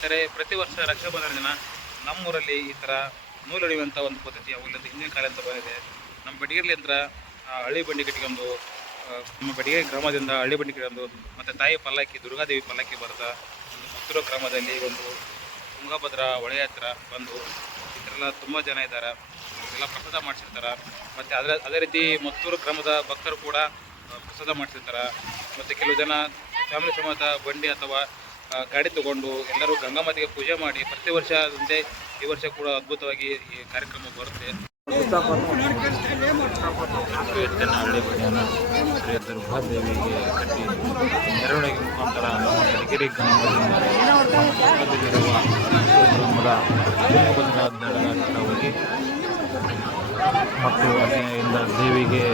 ಪ್ರತಿ ವರ್ಷ ರಕ್ಷಾಬಂಧನ ದಿನ ನಮ್ಮೂರಲ್ಲಿ ಈ ಥರ ನೂಲು ಎಳೆಯುವಂಥ ಒಂದು ಪದ್ಧತಿ ಅವುಗಳಿಂದ ಹಿಂದಿನ ಕಾಲ ಅಂತ ಬಂದಿದೆ. ನಮ್ಮ ಬೆಟಗೇರಿ ಅಂತ ಹಳ್ಳಿ ಬಂಡಿ ಕಟ್ಕೊಂಡು ನಮ್ಮ ಬೆಟಗೇರಿ ಗ್ರಾಮದಿಂದ ಹಳ್ಳಿ ಬಂಡಿ ಕಟ್ಕೊಂಡು ಮತ್ತು ತಾಯಿ ಪಲ್ಲಕ್ಕಿ ದುರ್ಗಾದೇವಿ ಪಲ್ಲಕ್ಕಿ ಬರ್ತಾ ಒಂದು ಮತ್ತೂರು ಗ್ರಾಮದಲ್ಲಿ ಒಂದು ತುಂಗಭದ್ರಾ ಹೊಳೆಯ ಹತ್ರ ಬಂದು ಈ ಥರ ಎಲ್ಲ ತುಂಬ ಜನ ಇದ್ದಾರೆ. ಎಲ್ಲ ಪ್ರಸಾದ ಮಾಡಿಸಿರ್ತಾರೆ. ಮತ್ತು ಅದೇ ರೀತಿ ಮತ್ತೂರು ಗ್ರಾಮದ ಭಕ್ತರು ಕೂಡ ಪ್ರಸಾದ ಮಾಡಿಸಿರ್ತಾರೆ. ಮತ್ತು ಕೆಲವು ಜನ ಫ್ಯಾಮಿಲಿ ಸಮೇತ ಬಂಡಿ ಅಥವಾ ಗಾಡಿ ತಗೊಂಡು ಎಲ್ಲರೂ ಗಂಗಾಮಾತೆಗೆ ಪೂಜೆ ಮಾಡಿ ಪ್ರತಿ ವರ್ಷದಂತೆ ಈ ವರ್ಷ ಕೂಡ ಅದ್ಭುತವಾಗಿ ಈ ಕಾರ್ಯಕ್ರಮ ಬರುತ್ತೆ. ಹಳ್ಳಿ ಬಡಿಯನ್ನು ಶ್ರೀ ದುರ್ಗಾದೇವಿಗೆ ಕಟ್ಟಿ ಮೆರವಣಿಗೆ ಮುಖಾಂತರ ನಮ್ಮ ಬೆಟಗೇರಿ ಗ್ರಾಮದಿಂದ ಗ್ರಾಮದ ತುಂಗಭದ್ರಾ ಹೋಗಿ ಮತ್ತು ಅಲ್ಲಿಂದ ದೇವಿಗೆ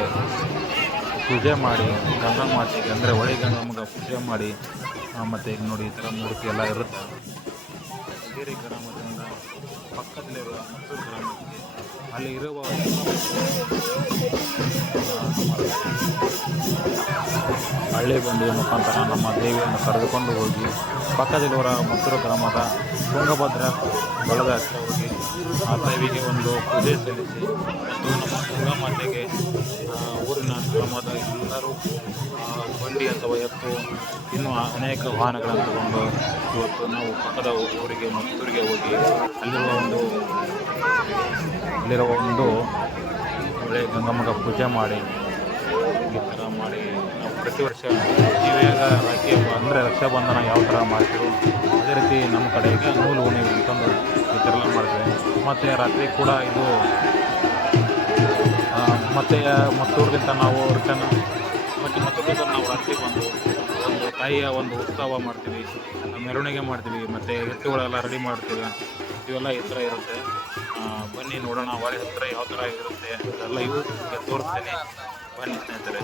ಪೂಜೆ ಮಾಡಿ ಗಂಗಾಮಾತೆಗೆ ಅಂದರೆ ಹೊಳೆ ಗಂಗಮ್ಮಗೆ ಪೂಜೆ ಮಾಡಿ ಮತ್ತು ಈಗ ನೋಡಿ ಈ ಥರ ಮೂರ್ತಿ ಎಲ್ಲ ಇರುತ್ತೆ. ಬೆಟಗೇರಿ ಗ್ರಾಮದಿಂದ ಪಕ್ಕದಲ್ಲಿರುವ ಮತ್ತೂರು ಗ್ರಾಮಕ್ಕೆ ಅಲ್ಲಿ ಇರುವ ಹಳ್ಳಿ ಬಂಡಿಯ ಮುಖಾಂತರ ನಮ್ಮ ದೇವಿಯನ್ನು ಕರೆದುಕೊಂಡು ಹೋಗಿ ಪಕ್ಕದಲ್ಲಿರುವ ಮತ್ತೂರು ಗ್ರಾಮದ ತುಂಗಭದ್ರಾ ಬಲದ ಹತ್ರ ಹೋಗಿ ಆ ದೇವಿಗೆ ಒಂದು ಪೂಜೆ ಸಲ್ಲಿಸಿ ಮತ್ತು ನಮ್ಮ ಗಂಗಾಮಾತೆಗೆ ಊರಿನ ಗ್ರಾಮದ ಎಲ್ಲರೂ ಬಂಡಿ ಅಥವಾ ಎತ್ತು ಇನ್ನೂ ಅನೇಕ ವಾಹನಗಳನ್ನು ತಗೊಂಡು ಇವತ್ತು ನಾವು ಪಕ್ಕದ ಊರಿಗೆ ಮತ್ತೂರಿಗೆ ಹೋಗಿ ಅಲ್ಲಿರುವ ಒಂದು ಒಳ್ಳೆಯ ಗಂಗಮ್ಮಗ ಪೂಜೆ ಮಾಡಿ ಈ ಥರ ಮಾಡಿ ನಾವು ಪ್ರತಿ ವರ್ಷ ಇವಾಗ ರಾಖಿ ಅಂದರೆ ರಕ್ಷಾಬಂಧನ ಯಾವ ಥರ ಮಾಡ್ತೀವಿ ಅದೇ ರೀತಿ ನಮ್ಮ ಕಡೆಗೆ ನೂಲು ಉಣಿವು ಅಂತಂದು ಈ ಥರ ಎಲ್ಲ ಮಾಡ್ತೇವೆ. ಮತ್ತು ರಾತ್ರಿ ಕೂಡ ಇದು ಮತ್ತು ಮತ್ತೂರಿಗಿಂತ ನಾವು ರಿಟರ್ನ್ ಮತ್ತೂರಿಂದ ನಾವು ರಾತ್ರಿ ಬಂದು ಒಂದು ತಾಯಿಯ ಒಂದು ಉತ್ಸವ ಮಾಡ್ತೀವಿ, ಮೆರವಣಿಗೆ ಮಾಡ್ತೀವಿ ಮತ್ತು ಎತ್ತುಗಳೆಲ್ಲ ರೆಡಿ ಮಾಡ್ತೀವಿ. ಇವೆಲ್ಲ ಈ ಥರ ಇರುತ್ತೆ. ಬನ್ನಿ ನೋಡೋಣ ಹೊಳೆ ಹತ್ತಿರ ಯಾವ ಥರ ಇರುತ್ತೆ ಅದೆಲ್ಲ ಇವು ತೋರಿಸ್ತೇನೆ. ಬನ್ನಿ ಸ್ನೇಹಿತರೆ.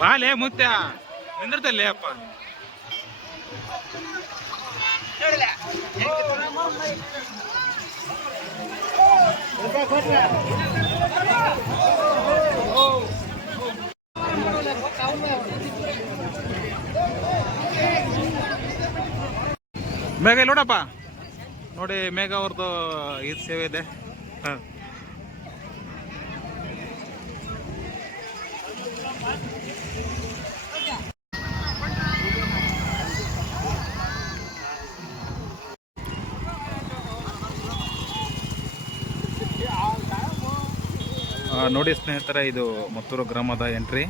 ಬಾಲೆ ಮುತ್ಯ ನಿಂದಿರ್ತಲ್ಲೇ ಅಪ್ಪ. ಮೇಘ ಇಲ್ಲಿ ನೋಡಪ್ಪ, ನೋಡಿ ಮೇಘ ಅವ್ರದ್ದು ಇದು ಸೇವೆ ಇದೆ. ಹಾಂ ನೋಡಿ ಸ್ನೇಹಿತರೆ, ಇದು ಮತ್ತೂರು ಗ್ರಾಮದ ಎಂಟ್ರಿ.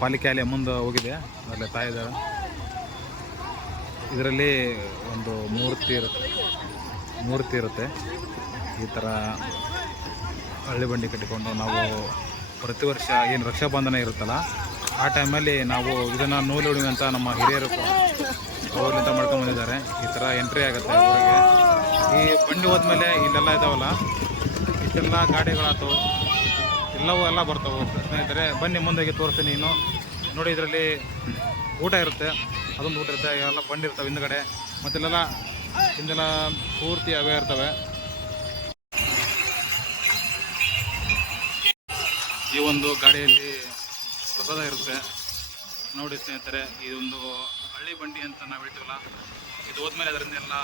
ಪಾಲಿಕೆ ಅಲ್ಲಿ ಮುಂದೆ ಹೋಗಿದೆ, ಅಲ್ಲೇ ತಾಯಿದಾರ. ಇದರಲ್ಲಿ ಒಂದು ಮೂರ್ತಿ ಇರುತ್ತೆ. ಈ ಥರ ಹಳ್ಳಿ ಬಂಡಿ ಕಟ್ಟಿಕೊಂಡು ನಾವು ಪ್ರತಿ ವರ್ಷ ಏನು ರಕ್ಷಾಬಂಧನ ಇರುತ್ತಲ್ಲ ಆ ಟೈಮಲ್ಲಿ ನಾವು ಇದನ್ನು ನೂಲು ಉಣಿವೆ ಅಂತ ನಮ್ಮ ಹಿರಿಯರು ಅವ್ರಿಂದ ಮಾಡ್ಕೊಂಡು ಬಂದಿದ್ದಾರೆ. ಈ ಥರ ಎಂಟ್ರಿ ಆಗುತ್ತೆ ಊರಿಗೆ. ಈ ಬಂಡಿ ಹೋದ್ಮೇಲೆ ಇಲ್ಲೆಲ್ಲ ಇದ್ದಾವಲ್ಲ, ಇಷ್ಟೆಲ್ಲ ಗಾಡಿಗಳಾಯ್ತು ಎಲ್ಲ ಬರ್ತಾವೆ. ಸ್ನೇಹಿತರೆ ಬನ್ನಿ ಮುಂದೆಗೆ ತೋರಿಸ್ತೀನಿ. ಇನ್ನು ನೋಡಿ ಇದರಲ್ಲಿ ಊಟ ಇರುತ್ತೆ, ಅದೊಂದು ಊಟ ಇರುತ್ತೆ, ಎಲ್ಲ ಬಂಡಿ ಇರ್ತವೆ ಹಿಂದ್ಗಡೆ. ಮತ್ತೆಲ್ಲ ಹಿಂದೆಲ್ಲ ಪೂರ್ತಿ ಅವೇ ಇರ್ತವೆ. ಈ ಒಂದು ಗಾಡಿಯಲ್ಲಿ ಪ್ರಸಾದ ಇರುತ್ತೆ ನೋಡಿ ಸ್ನೇಹಿತರೆ. ಇದೊಂದು ಹಳ್ಳಿ ಬಂಡಿ ಅಂತ ನಾವು ಹೇಳ್ತೀವಲ್ಲ, ಇದು ಹೋದ್ಮೇಲೆ ಅದರಿಂದೆಲ್ಲ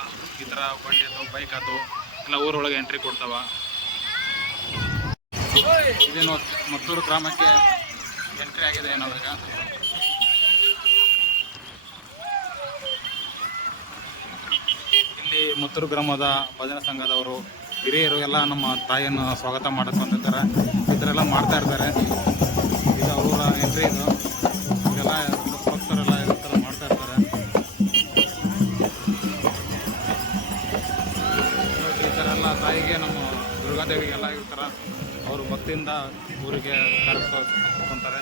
ಈ ಥರ ಬಂಡಿ ಅಥವಾ ಬೈಕ್ ಆಯ್ತು ಎಲ್ಲ ಊರೊಳಗೆ ಎಂಟ್ರಿ ಕೊಡ್ತಾವ. ಇದೇನು ಮತ್ತೂರು ಗ್ರಾಮಕ್ಕೆ ಎಂಟ್ರಿ ಆಗಿದೆ ನಾವೀಗ. ಇಲ್ಲಿ ಮತ್ತೂರು ಗ್ರಾಮದ ಭಜನಾ ಸಂಘದವರು ಹಿರಿಯರು ಎಲ್ಲ ನಮ್ಮ ತಾಯಿಯನ್ನು ಸ್ವಾಗತ ಮಾಡಕ್ಕೆ ಬಂದಿದ್ದಾರೆ. ಈ ಥರ ಎಲ್ಲ ಮಾಡ್ತಾ ಇರ್ತಾರೆ. ಊರಿಗೆ ಕರೆಸ್ಕೊಂತಾರೆ.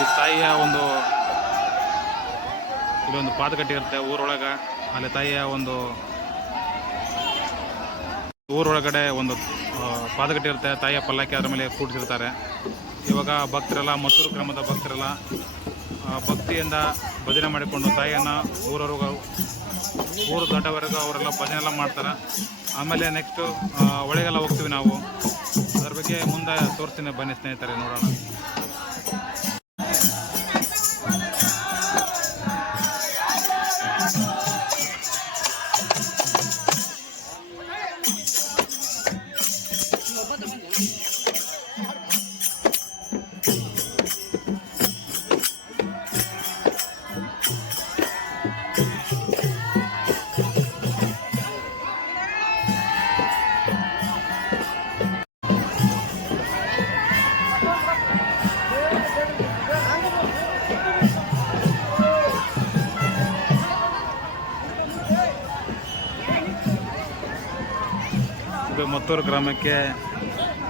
ಈ ತಾಯಿಯ ಒಂದು ಇಲ್ಲೊಂದು ಪಾದಗಟ್ಟೆ ಇರುತ್ತೆ ಊರೊಳಗೆ. ಅಲ್ಲಿ ತಾಯಿಯ ಒಂದು ಊರೊಳಗಡೆ ಒಂದು ಪಾದಗಟ್ಟೆ ಇರುತ್ತೆ. ತಾಯಿಯ ಪಲ್ಲಕ್ಕಿ ಅದರ ಮೇಲೆ ಕೂಡಿಸಿರ್ತಾರೆ. ಇವಾಗ ಭಕ್ತರೆಲ್ಲ, ಮತ್ತೂರು ಗ್ರಾಮದ ಭಕ್ತರೆಲ್ಲ ಭಕ್ತಿಯಿಂದ ಭಜನೆ ಮಾಡಿಕೊಂಡು ತಾಯಿಯನ್ನು ಊರು ದೊಡ್ಡವರೆಗೂ ಅವರೆಲ್ಲ ಭಜನೆ ಎಲ್ಲ ಮಾಡ್ತಾರೆ. ಆಮೇಲೆ ನೆಕ್ಸ್ಟು ಒಳಗೆಲ್ಲ ಹೋಗ್ತೀವಿ ನಾವು. ಅದ್ರ ಬಗ್ಗೆ ಮುಂದೆ ತೋರಿಸ್ತೀನಿ, ಬನ್ನಿ ಸ್ನೇಹಿತರೆ, ನೋಡೋಣ. ಇದು ಮತ್ತೂರು ಗ್ರಾಮಕ್ಕೆ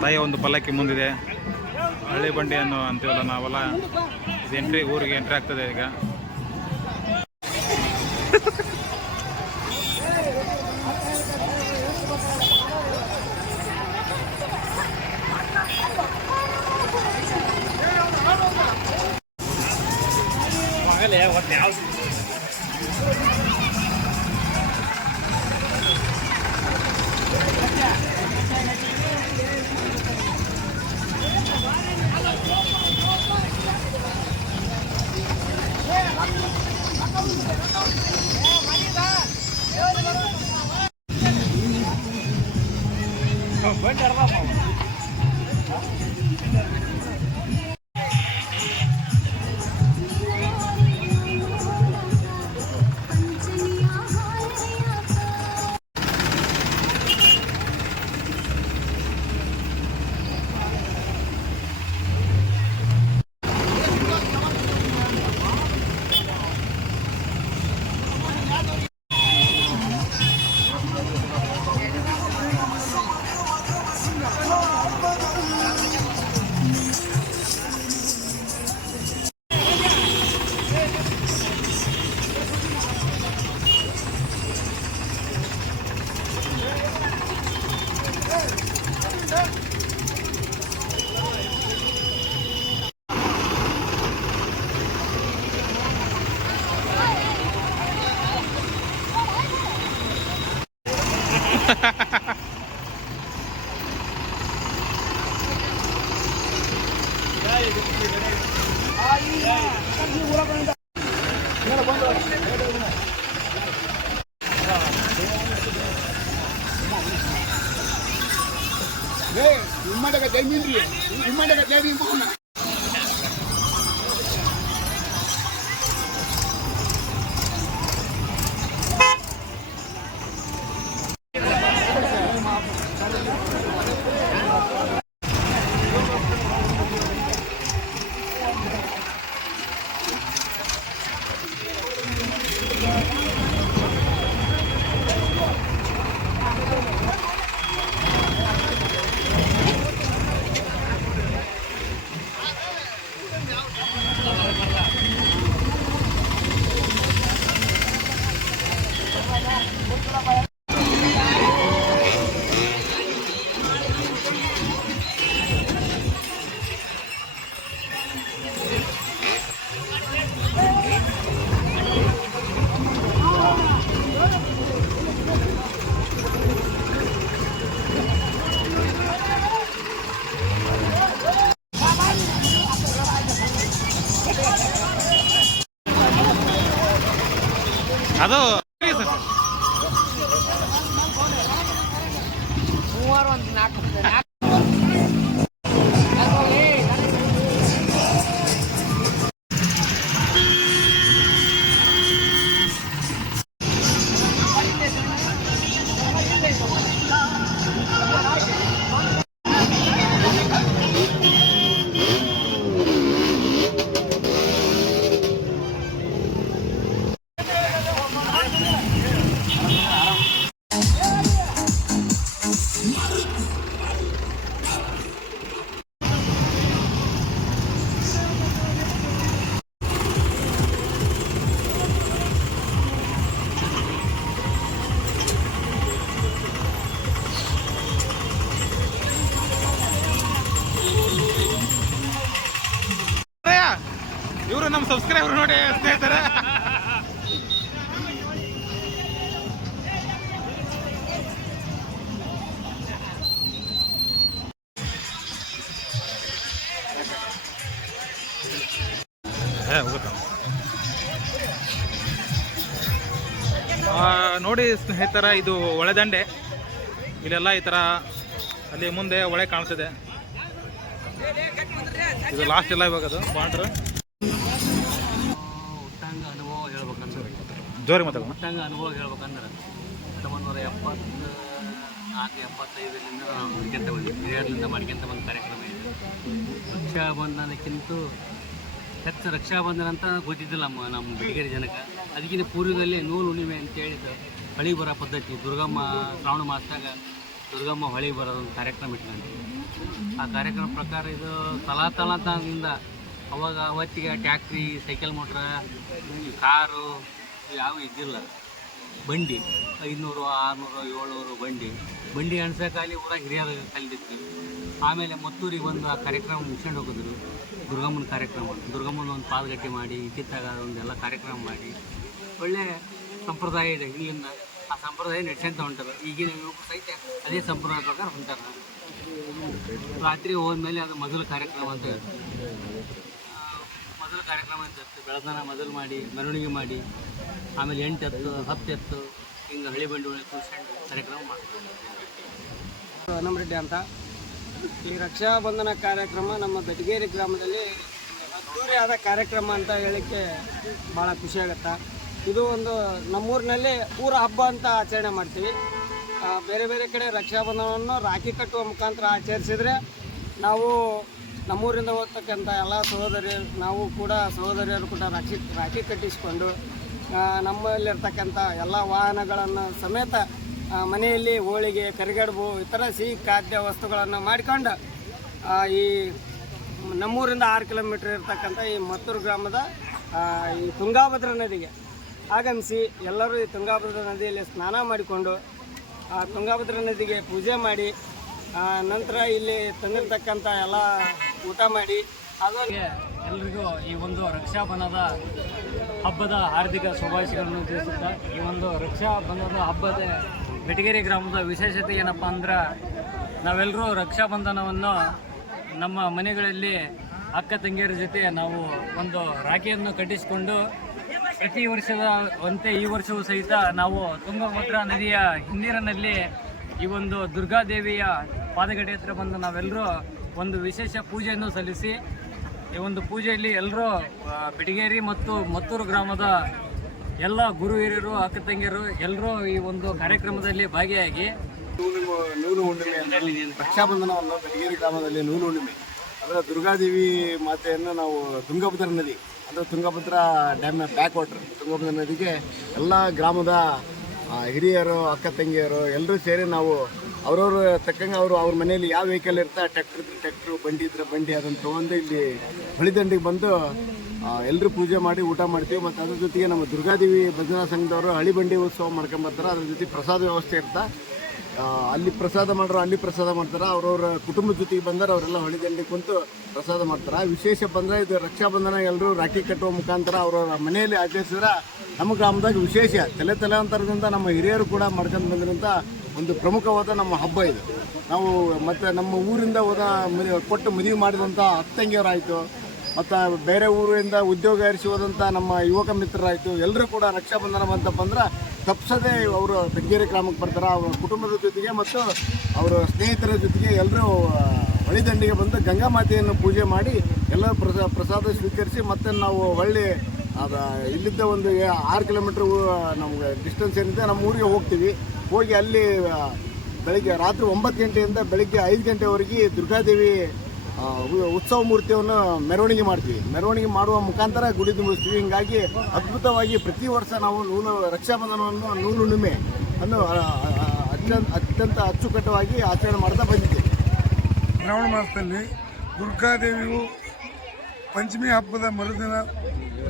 ತಾಯಿಯ ಒಂದು ಪಲ್ಲಕ್ಕಿ ಮುಂದಿದೆ. ಹಳ್ಳಿ ಬಂಡಿಯನ್ನು ಅಂತೀವಲ್ಲ ನಾವೆಲ್ಲ, ಇದು ಊರಿಗೆ ಎಂಟ್ರಿ ಆಗ್ತದೆ ಈಗ. ಅದು ಇವರು ನಮ್ಮ ಸಬ್ಸ್ಕ್ರೈಬರ್ ನೋಡಿ ಸ್ನೇಹಿತರೆ. ನೋಡಿ ಸ್ನೇಹಿತರ, ಇದು ಹೊಳೆದಂಡೆ. ಇಲ್ಲೆಲ್ಲ ಈ ಥರ ಅಲ್ಲಿ ಮುಂದೆ ಹೊಳೆ ಕಾಣ್ತಿದೆ. ಇದು ಲಾಸ್ಟ್ ಎಲ್ಲ ಇವಾಗ ಅದು ಬಾಂಡ್ರ ಹುಟ್ಟಂಗ ಅನುಭವ ಹೇಳ್ಬೇಕಂದ್ರೆ ಜೋರಿ ಮಾತಾಡೋಣ. ಹುಟ್ಟಂಗ ಅನುಭವ ಹೇಳ್ಬೇಕಂದ್ರೆ 1974-75ರಿಂದ ನಾವು ಮಾಡ್ಕೊಂತ ಬಂದ್ವಿ. ಹಿರಿಯರಿಂದ ಮಾಡ್ಕೊಂತ ಬಂದ ಕಾರ್ಯಕ್ರಮ ಇದೆ. ರಕ್ಷಾಬಂಧನಕ್ಕಿಂತ ಹೆಚ್ಚು ರಕ್ಷಾಬಂಧನ ಅಂತ ಗೊತ್ತಿದ್ದಿಲ್ಲ ನಮ್ಮ ಬೆಟಗೇರಿ ಜನಕ್ಕೆ. ಅದಕ್ಕಿಂತ ಪೂರ್ವದಲ್ಲಿ ನೂಲು ಹುಣ್ಣಿಮೆ ಅಂತ ಹೇಳಿದ್ದು ಹೊಳಿ ಬರೋ ಪದ್ಧತಿ. ದುರ್ಗಮ್ಮ ಶ್ರಾವಣ ಮಾಸದಾಗ ದುರ್ಗಮ್ಮ ಹೊಳಿ ಬರೋದೊಂದು ಕಾರ್ಯಕ್ರಮ ಇಟ್ಕೊಂಡ್ವಿ. ಆ ಕಾರ್ಯಕ್ರಮ ಪ್ರಕಾರ ಇದು ತಲಾತಲಾಂತದಿಂದ ಅವಾಗ ಅವತ್ತಿಗೆ ಟ್ಯಾಕ್ಟ್ರಿ, ಸೈಕಲ್ ಮೋಟ್ರ, ಕಾರು ಯಾವ ಇದ್ದಿಲ್ಲ. ಬಂಡಿ 500, 600, 700 ಬಂಡಿ ಅಣ್ಸೋಕಾಲಿ ಊರಾಗ ಹಿರಿಯರು ಕಲಿದಿತ್ತು. ಆಮೇಲೆ ಮತ್ತೂರಿಗೆ ಒಂದು ಆ ಕಾರ್ಯಕ್ರಮ ಮುಗಿಸ್ಕೊಂಡು ಹೋಗಿದ್ರು. ದುರ್ಗಮ್ಮನ ಕಾರ್ಯಕ್ರಮ, ದುರ್ಗಮ್ಮನ ಒಂದು ಪಾದಗಟ್ಟಿ ಮಾಡಿ ಇತ್ತಿತ್ತಾಗ ಒಂದೆಲ್ಲ ಕಾರ್ಯಕ್ರಮ ಮಾಡಿ ಒಳ್ಳೆ ಸಂಪ್ರದಾಯ ಇದೆ ಇಲ್ಲಿಂದ. ಆ ಸಂಪ್ರದಾಯ ನಡೆಸ್ಕೊಂತ ಹೊಂಟಾರೆ. ಈಗಿನ ಯುವಕರು ಸಹಿತ ಅದೇ ಸಂಪ್ರದಾಯ ಪ್ರಕಾರ ಹೊಂಟಾರೆ. ರಾತ್ರಿ ಹೋದ್ಮೇಲೆ ಅದು ಮೊದಲ ಕಾರ್ಯಕ್ರಮ ಅಂತ ಬೆಳತನ ಮೊದಲು ಮಾಡಿ ಮೆರವಣಿಗೆ ಮಾಡಿ ಆಮೇಲೆ 8 ಎತ್ತು 10 ಎತ್ತು ಹಿಂಗೆ ಹಳಿ ಬಂಡಿ ಒಳಗೆ ಕೂರಿಸ್ಕೊಂಡು ಕಾರ್ಯಕ್ರಮ ಮಾಡ್ತಾರೆ. ರೆಡ್ಡಿ ಅಂತ. ಈ ರಕ್ಷಾಬಂಧನ ಕಾರ್ಯಕ್ರಮ ನಮ್ಮ ಬೆಟಗೇರಿ ಗ್ರಾಮದಲ್ಲಿ ಅದ್ದೂರಿಯಾದ ಕಾರ್ಯಕ್ರಮ ಅಂತ ಹೇಳಲಿಕ್ಕೆ ಭಾಳ ಖುಷಿಯಾಗುತ್ತೆ. ಇದು ಒಂದು ನಮ್ಮೂರಿನಲ್ಲಿ ಊರ ಹಬ್ಬ ಅಂತ ಆಚರಣೆ ಮಾಡ್ತೀವಿ. ಬೇರೆ ಬೇರೆ ಕಡೆ ರಕ್ಷಾಬಂಧನವನ್ನು ರಾಖಿ ಕಟ್ಟುವ ಮುಖಾಂತರ ಆಚರಿಸಿದರೆ, ನಾವು ನಮ್ಮೂರಿಂದ ಹೋಗ್ತಕ್ಕಂಥ ಎಲ್ಲ ನಾವು ಕೂಡ ಸಹೋದರಿಯರು ಕೂಡ ರಾಖಿ ಕಟ್ಟಿಸಿಕೊಂಡು ನಮ್ಮಲ್ಲಿರ್ತಕ್ಕಂಥ ಎಲ್ಲ ವಾಹನಗಳನ್ನು ಸಮೇತ ಮನೆಯಲ್ಲಿ ಹೋಳಿಗೆ, ಕರಿಗಡುಬು, ಇತರ ಸಿಹಿ ಖಾದ್ಯ ವಸ್ತುಗಳನ್ನು ಮಾಡಿಕೊಂಡು ಈ ನಮ್ಮೂರಿಂದ 6 ಕಿಲೋಮೀಟ್ರ್ ಇರ್ತಕ್ಕಂಥ ಈ ಮತ್ತೂರು ಗ್ರಾಮದ ಈ ತುಂಗಾಭದ್ರಾ ನದಿಗೆ ಆಗಮಿಸಿ ಎಲ್ಲರೂ ಈ ತುಂಗಾಭದ್ರಾ ನದಿಯಲ್ಲಿ ಸ್ನಾನ ಮಾಡಿಕೊಂಡು ಆ ತುಂಗಾಭದ್ರಾ ನದಿಗೆ ಪೂಜೆ ಮಾಡಿ ನಂತರ ಇಲ್ಲಿ ತಂದಿರ್ತಕ್ಕಂಥ ಎಲ್ಲ ಊಟ ಮಾಡಿ ಹಾಗಾಗಿ ಎಲ್ರಿಗೂ ಈ ಒಂದು ರಕ್ಷಾಬಂಧನದ ಹಬ್ಬದ ಹಾರ್ದಿಕ ಶುಭಾಶಯಗಳನ್ನು ತಿಳಿಸುತ್ತಾ, ಈ ಒಂದು ರಕ್ಷಾಬಂಧನದ ಹಬ್ಬದ ಬೆಟಗೇರಿ ಗ್ರಾಮದ ವಿಶೇಷತೆ ಏನಪ್ಪ ಅಂದ್ರೆ, ನಾವೆಲ್ಲರೂ ರಕ್ಷಾಬಂಧನವನ್ನು ನಮ್ಮ ಮನೆಗಳಲ್ಲಿ ಅಕ್ಕ ತಂಗಿಯರ ಜೊತೆ ನಾವು ಒಂದು ರಾಖಿಯನ್ನು ಕಟ್ಟಿಸಿಕೊಂಡು ಪ್ರತಿ ವರ್ಷದಂತೆ ಈ ವರ್ಷವೂ ಸಹಿತ ನಾವು ತುಂಗಭದ್ರಾ ನದಿಯ ಹಿನ್ನೀರಿನಲ್ಲಿ ಈ ಒಂದು ದುರ್ಗಾದೇವಿಯ ಪಾದಗಡೆ ಹತ್ರ ಬಂದು ನಾವೆಲ್ಲರೂ ಒಂದು ವಿಶೇಷ ಪೂಜೆಯನ್ನು ಸಲ್ಲಿಸಿ, ಈ ಒಂದು ಪೂಜೆಯಲ್ಲಿ ಎಲ್ಲರೂ ಬೆಟಗೇರಿ ಮತ್ತು ಮತ್ತೂರು ಗ್ರಾಮದ ಎಲ್ಲ ಗುರು ಹಿರಿಯರು, ಅಕ್ಕ ತಂಗಿಯರು ಎಲ್ಲರೂ ಈ ಒಂದು ಕಾರ್ಯಕ್ರಮದಲ್ಲಿ ಭಾಗಿಯಾಗಿ ನೂಲು ಹುಣ್ಣಿಮೆ ಅಂತ ರಕ್ಷಾಬಂಧನವನ್ನು ಬೆಟಗೇರಿ ಗ್ರಾಮದಲ್ಲಿ ನೂಲು ಹುಣ್ಣಿಮೆ ಅಂದರೆ ದುರ್ಗಾದೇವಿ ಮಾತೆಯನ್ನು ನಾವು ತುಂಗಭದ್ರಾ ನದಿ ಅಂದರೆ ತುಂಗಭದ್ರಾ ಡ್ಯಾಮ್ನ ಬ್ಯಾಕ್ ವಾಟರ್ ತುಂಗಭದ್ರಾ ನದಿಗೆ ಎಲ್ಲ ಗ್ರಾಮದ ಹಿರಿಯರು, ಅಕ್ಕ ತಂಗಿಯರು ಎಲ್ಲರೂ ಸೇರಿ ನಾವು ಅವ್ರವ್ರ ತಕ್ಕಂಗೆ ಅವ್ರ ಮನೆಯಲ್ಲಿ ಯಾವ ವೆಹಿಕಲ್ ಇರ್ತಾ ಟ್ಯಾಕ್ಟ್ರು, ಬಂಡಿ ಇದ್ರೆ ಬಂಡಿ ಅದನ್ನು ತೊಗೊಂಡು ಇಲ್ಲಿ ಹೊಳಿದಂಡಿಗೆ ಬಂದು ಎಲ್ಲರೂ ಪೂಜೆ ಮಾಡಿ ಊಟ ಮಾಡ್ತೀವಿ. ಮತ್ತು ಅದ್ರ ಜೊತೆಗೆ ನಮ್ಮ ದುರ್ಗಾದೇವಿ ಭಜನಾ ಸಂಘದವರು ಹಳಿ ಬಂಡಿ ಉತ್ಸವ ಮಾಡ್ಕೊಂಬರ್ತಾರೆ. ಅದ್ರ ಜೊತೆ ಪ್ರಸಾದ ವ್ಯವಸ್ಥೆ ಇರ್ತಾ, ಅಲ್ಲಿ ಪ್ರಸಾದ ಮಾಡೋರು ಅಲ್ಲಿ ಪ್ರಸಾದ ಮಾಡ್ತಾರೆ. ಅವ್ರವ್ರ ಕುಟುಂಬದ ಜೊತೆಗೆ ಬಂದರೆ ಅವರೆಲ್ಲ ಹೊಳಿದಂಡಿಗೆ ಕುಂತು ಪ್ರಸಾದ ಮಾಡ್ತಾರೆ. ವಿಶೇಷ ಬಂದರೆ ಇದು ರಕ್ಷಾಬಂಧನ ಎಲ್ಲರೂ ರಾಖಿ ಕಟ್ಟುವ ಮುಖಾಂತರ ಅವ್ರವ್ರ ಮನೆಯಲ್ಲಿ ಆಚರಿಸಿದ್ರೆ ನಮ್ಮ ಗ್ರಾಮದಾಗ ವಿಶೇಷ ತಲೆತಲಾಂತರದಿಂದ ನಮ್ಮ ಹಿರಿಯರು ಕೂಡ ಮಾಡ್ಕೊಂಡು ಬಂದಿರೋಂಥ ಒಂದು ಪ್ರಮುಖವಾದ ನಮ್ಮ ಹಬ್ಬ ಇದು. ನಾವು ಮತ್ತು ನಮ್ಮ ಊರಿಂದ ಕೊಟ್ಟು ಮದುವೆ ಮಾಡಿದಂಥ ಅತ್ತಂಗಿಯರಾಯಿತು, ಮತ್ತು ಬೇರೆ ಊರಿಂದ ಉದ್ಯೋಗ ಅರಿಸಿ ಹೋದಂಥ ನಮ್ಮ ಯುವಕ ಮಿತ್ರರಾಯಿತು, ಎಲ್ಲರೂ ಕೂಡ ರಕ್ಷಾಬಂಧನ ಬಂತಪ್ಪ ಅಂದ್ರೆ ತಪ್ಪಿಸದೆ ಅವರು ಬೆಟಗೇರಿ ಗ್ರಾಮಕ್ಕೆ ಬರ್ತಾರೆ. ಅವರ ಕುಟುಂಬದ ಜೊತೆಗೆ ಮತ್ತು ಅವರ ಸ್ನೇಹಿತರ ಜೊತೆಗೆ ಎಲ್ಲರೂ ಹೊಳಿದಂಡಿಗೆ ಬಂದು ಗಂಗಾ ಮಾತೆಯನ್ನು ಪೂಜೆ ಮಾಡಿ ಎಲ್ಲರೂ ಪ್ರಸಾದ ಸ್ವೀಕರಿಸಿ ಮತ್ತೆ ನಾವು ಒಳ್ಳೆ ಇಲ್ಲಿದ್ದ ಒಂದು 6 ಕಿಲೋಮೀಟ್ರ್ ನಮ್ಗೆ ಡಿಸ್ಟೆನ್ಸ್ ಏನಿದೆ ನಮ್ಮ ಊರಿಗೆ ಹೋಗ್ತೀವಿ. ಹೋಗಿ ಅಲ್ಲಿ ಬೆಳಗ್ಗೆ ರಾತ್ರಿ 9 ಗಂಟೆಯಿಂದ ಬೆಳಗ್ಗೆ 5 ಗಂಟೆವರೆಗೆ ದುರ್ಗಾದೇವಿ ಉತ್ಸವ ಮೂರ್ತಿಯನ್ನು ಮೆರವಣಿಗೆ ಮಾಡ್ತೀವಿ. ಮೆರವಣಿಗೆ ಮಾಡುವ ಮುಖಾಂತರ ಗುಡಿ ತುಂಬಿಸ್ತೀವಿ. ಹೀಗಾಗಿ ಅದ್ಭುತವಾಗಿ ಪ್ರತಿ ವರ್ಷ ನಾವು ರಕ್ಷಾಬಂಧನವನ್ನು ನೂಲು ಹುಣ್ಣಿಮೆ ಅನ್ನು ಅತ್ಯಂತ ಅಚ್ಚುಕಟ್ಟವಾಗಿ ಆಚರಣೆ ಮಾಡ್ತಾ ಬಂದಿದ್ದೇವೆ. ಶ್ರಾವಣ ಮಾಸದಲ್ಲಿ ದುರ್ಗಾದೇವಿಯು ಪಂಚಮಿ ಹಬ್ಬದ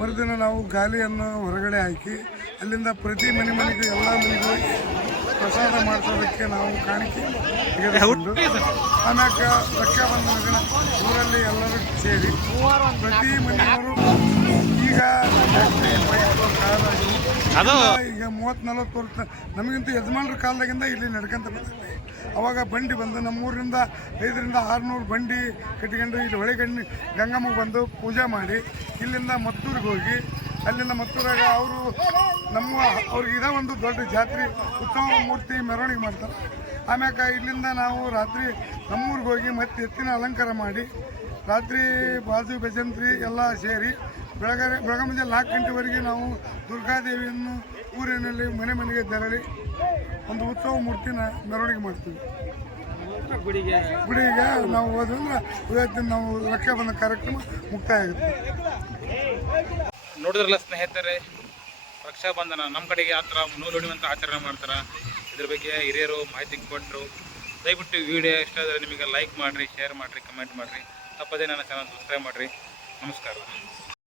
ಮರುದಿನ ನಾವು ಗಾಲಿಯನ್ನು ಹೊರಗಡೆ ಹಾಕಿ ಅಲ್ಲಿಂದ ಪ್ರತಿ ಮನೆಗೂ ಎಲ್ಲ ಮನೆಗೂ ಪ್ರಸಾದ ಮಾಡಿಸೋದಕ್ಕೆ ನಾವು ಕಾಣಿಕೆ ತೆಗೆದುಕೊಂಡು ಆಮ್ಯಾಕ ರಕ್ಷಾಬಂಧನ ದಿನ ಊರಲ್ಲಿ ಎಲ್ಲರೂ ಸೇರಿ ಪ್ರತಿ ಮನೆಯವರು ಈಗ ಟ್ಯಾಕ್ಟ್ರಿ, ಬೈಕು, ಕಾರು ಈಗ 30-40 ವರ್ಷ ನಮಗಿಂತ ಯಜಮಾನ್ರ ಕಾಲದಾಗಿಂದ ಇಲ್ಲಿ ನಡ್ಕೊಂತ ಬಂದಿದೆ. ಅವಾಗ ಬಂಡಿ ಬಂದು ನಮ್ಮೂರಿಂದ 500-600 ಬಂಡಿ ಕಟ್ಕೊಂಡು ಇಲ್ಲಿ ಹೊಳೆಗಣ್ಣಿ ಗಂಗಮ್ಮಗೆ ಬಂದು ಪೂಜೆ ಮಾಡಿ ಇಲ್ಲಿಂದ ಮತ್ತೂರಿಗೆ ಹೋಗಿ ಅಲ್ಲಿಂದ ಮತ್ತೂರಾಗ ಅವರು ಅವ್ರಿಗೆ ಇದೇ ಒಂದು ದೊಡ್ಡ ಜಾತ್ರೆ ಉತ್ತಮ ಮೂರ್ತಿ ಮೆರವಣಿಗೆ ಮಾಡ್ತಾರೆ. ಆಮ್ಯಾಕ ಇಲ್ಲಿಂದ ನಾವು ರಾತ್ರಿ ನಮ್ಮೂರಿಗೆ ಹೋಗಿ ಮತ್ತೆ ಎತ್ತಿನ ಅಲಂಕಾರ ಮಾಡಿ ರಾತ್ರಿ ಬಾಜು ಭಜಂತ್ರಿ ಎಲ್ಲ ಸೇರಿ ಬೆಳಗ್ಗೆ ಮುಂಜಾನೆ 4 ಗಂಟೆವರೆಗೆ ನಾವು ದುರ್ಗಾದೇವಿಯನ್ನು ಊರಿನಲ್ಲಿ ಮನೆ ಮನೆಗೆ ತೆರಳಿ ಒಂದು ಉತ್ಸವ ಮೂರ್ತಿನ ಮೆರವಣಿಗೆ ಮಾಡ್ತೀವಿ. ಗುಡಿಗೆ ನಾವು ಹೋದಂದ್ರೆ ಇವತ್ತಿನ ನಾವು ರಕ್ಷಾಬಂಧನ ಕಾರ್ಯಕ್ರಮ ಮುಕ್ತಾಯ ಆಗುತ್ತೆ. ನೋಡಿದ್ರಲ್ಲ ಸ್ನೇಹಿತರೆ, ರಕ್ಷಾಬಂಧನ ನಮ್ಮ ಕಡೆಗೆ ಆ ಥರ ನೂಲು ಹುಣ್ಣಿಮೆ ಆಚರಣೆ ಮಾಡ್ತಾರೆ. ಇದ್ರ ಬಗ್ಗೆ ಹಿರಿಯರು ಮಾಹಿತಿ ಕೊಟ್ಟರು. ದಯವಿಟ್ಟು ವಿಡಿಯೋ ಇಷ್ಟ ಆದರೆ ನಿಮಗೆ ಲೈಕ್ ಮಾಡಿರಿ, ಶೇರ್ ಮಾಡಿರಿ, ಕಮೆಂಟ್ ಮಾಡಿರಿ. ತಪ್ಪದೇ ನನ್ನ ಚಾನಲ್ ಸಬ್ಸ್ಕ್ರೈಬ್ ಮಾಡಿರಿ. ನಮಸ್ಕಾರ.